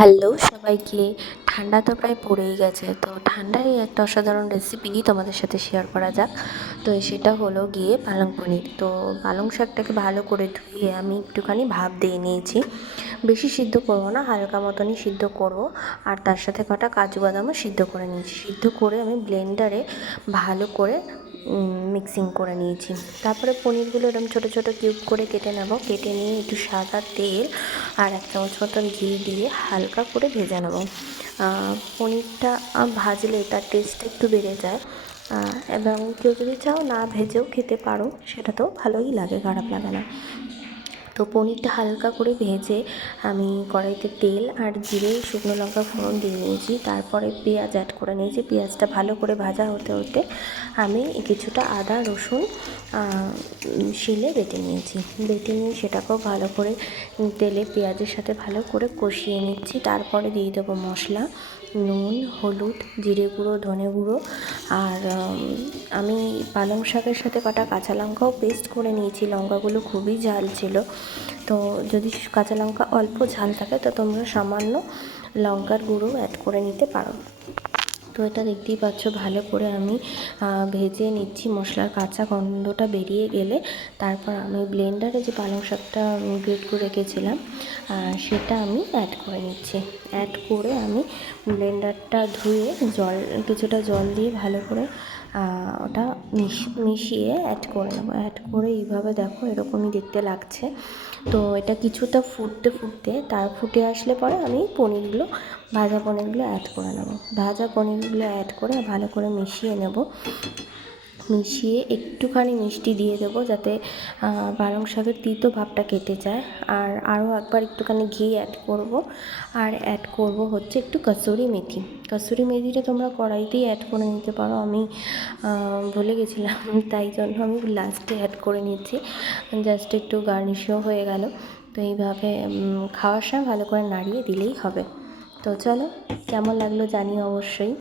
Hello সবাইকে। ঠান্ডা তো প্রায় পড়েই গেছে, তো ঠান্ডারই একটা অসাধারণ রেসিপি তোমাদের সাথে শেয়ার করা যাক। তো সেটা হলো গিয়ে পালং পনির। তো পালং শাকটাকে ভালো করে ধুয়ে আমি একটুখানি ভাপ দিয়ে নিয়েছি। বেশি সিদ্ধ করবো না, হালকা মতনই সিদ্ধ করব। আর তার সাথে কটা কাজু বাদামও সিদ্ধ করে নিয়েছি। সিদ্ধ করে আমি ব্লেন্ডারে ভালো করে মিক্সিং করে নিয়েছি। তারপরে পনিরগুলো এরকম ছোটো ছোটো কিউব করে কেটে নেব। কেটে নিয়ে একটু সাদা তেল আর 1 চামচ মতন ঘি দিয়ে হালকা করে ভেজে নেব। পনিরটা ভাজলে তার টেস্টটা একটু বেড়ে যায়, এবং কেউ যদি চাও না ভেজেও খেতে পারো, সেটাতেও ভালোই লাগে, খারাপ লাগে না। তো পনিরটা হালকা করে ভেজে আমি কড়াইতে তেল আর জিরে শুকনো লঙ্কা ফোড়ন দিয়ে নিয়েছি। তারপরে পেঁয়াজ অ্যাড করে নিয়েছি। পেঁয়াজটা ভালো করে ভাজা হতে হতে আমি কিছুটা আদা রসুন শিলে বেটে নিয়েছি। বেটে নিয়ে সেটাকেও ভালো করে তেলে পেঁয়াজের সাথে ভালো করে কষিয়ে নিচ্ছি। তারপরে দিয়ে দেবো মশলা, নুন, হলুদ, জিরে গুঁড়ো, ধনে গুঁড়ো। আর আমি পালং শাকের সাথে কটা কাঁচা লঙ্কাও পেস্ট করে নিয়েছি। লঙ্কাগুলো খুবই ঝাল ছিল, তো যদি কাঁচা লঙ্কা অল্প ঝাল থাকে তো তোমরা সামান্য লঙ্কার গুঁড়ো অ্যাড করে নিতে পারো। তো এটা দেখতেই পাচ্ছ ভালো করে আমি ভেজে নিচ্ছি। মশলার কাঁচা গন্ধটা বেরিয়ে গেলে তারপর আমি ব্লেন্ডারে যে পালং শাকটা গ্রেট করে রেখেছিলাম সেটা আমি অ্যাড করে নিচ্ছি। অ্যাড করে আমি ব্লেন্ডারটা ধুয়ে কিছুটা জল দিয়ে ভালো করে ওটা মিশিয়ে অ্যাড করে নেবো। অ্যাড করে এইভাবে দেখো এরকমই দেখতে লাগছে। তো এটা কিছুটা ফুটতে ফুটে আসলে পরে আমি ভাজা পনিরগুলো অ্যাড করে নেবো। ভাজা পনিরগুলো অ্যাড করে ভালো করে মিশিয়ে নেব। মিশিয়ে একটুখানি মিষ্টি দিয়ে দেবো যাতে পালং শাকের তিতো ভাবটা কেটে যায়। আর আরও একবার একটুখানি ঘি অ্যাড করব। আর অ্যাড করব হচ্ছে একটু কসুরি মেথি। কসুরি মেথিটা তোমরা কড়াইতেই অ্যাড করে নিতে পারো, আমি ভুলে গেছিলাম তাই জন্য আমি লাস্টে অ্যাড করে নিচ্ছি। জাস্ট একটু গার্নিশও হয়ে গেল। তো এইভাবে খাওয়ার সময় ভালো করে নাড়িয়ে দিলেই হবে। তো চলো, কেমন লাগলো জানিও অবশ্যই।